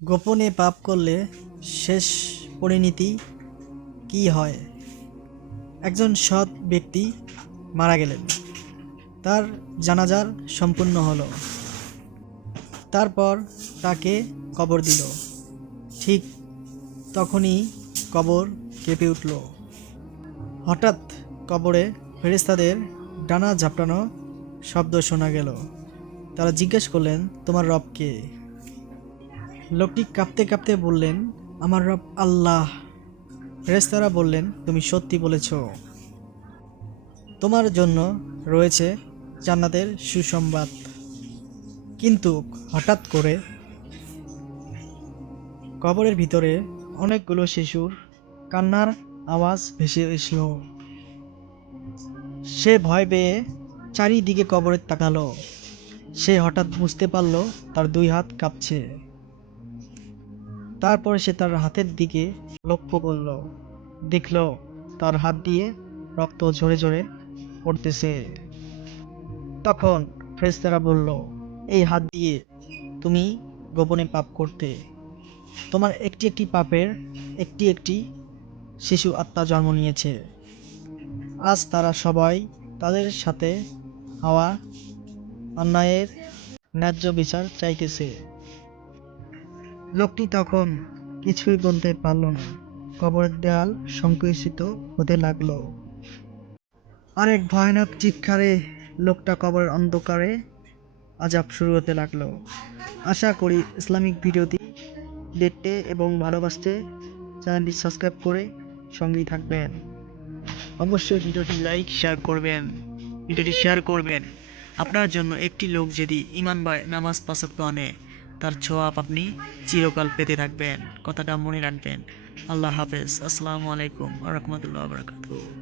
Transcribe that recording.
গোপনে পাপ করলে শেষ পরিণতি কি হয়? একজন সৎ ব্যক্তি মারা গেলেন, তার জানাজার সম্পূর্ণ হলো। তারপর তাকে কবর দিল। ঠিক তখনই কবর কেঁপে উঠল। হঠাৎ কবরে ফেরেশতাদের ডানা ঝাপটানো শব্দ শোনা গেল। তারা জিজ্ঞেস করলেন, তোমার রব কে? লোকটি কাঁপতে কাঁপতে বললেন, আমার রব আল্লাহ। ফেরেশতারা বললেন, তুমি সত্যি বলেছ। তোমার জন্য রয়েছে জান্নাতের সুসংবাদ। কিন্তু হঠাৎ করে কবরের ভিতরে অনেকগুলো শিশুর কান্নার আওয়াজ ভেসে এসল। সে ভয় পেয়ে চারিদিকে কবরে তাকালো। সে হঠাৎ বুঝতে পারল তার দুই হাত কাঁপছে। তারপর সে তার হাতের দিকে লক্ষ্য করল, দেখল তার হাত দিয়ে রক্ত ঝরে ঝরে পড়তেছে। তখন ফেরেশতারা বলল, এই হাত দিয়ে তুমি গোপনে পাপ করতে। তোমার একটি একটি পাপের একটি একটি শিশু আত্মা জন্ম নিয়েছে। আজ তারা সবাই তাদের সাথে হওয়া অন্যায়ের ন্যায্য বিচার চাইতেছে। লোকটি তখন কিছুই বলতে পারল না। কবরের দেয়াল সংকুচিত হতে লাগলো। আরেক ভয়ানক চিৎকারে লোকটা কবরের অন্ধকারে আযাব শুরু হতে লাগলো। আশা করি ইসলামিক ভিডিওটি দেখতে এবং ভালোবাসতে চ্যানেলটি সাবস্ক্রাইব করে সঙ্গেই থাকবেন। অবশ্যই ভিডিওটি লাইক শেয়ার করবেন। আপনার জন্য একটি লোক যদি ঈমান বা নামাজ পাঁচ ওয়াক্ত আনে, তার ছোঁয়াব আপনি চিরকাল পেতে থাকবেন। কথাটা মনে রাখবেন। আল্লাহ হাফেজ। আসসালামু আলাইকুম ওয়া রাহমাতুল্লাহি ওয়া বারাকাতুহু।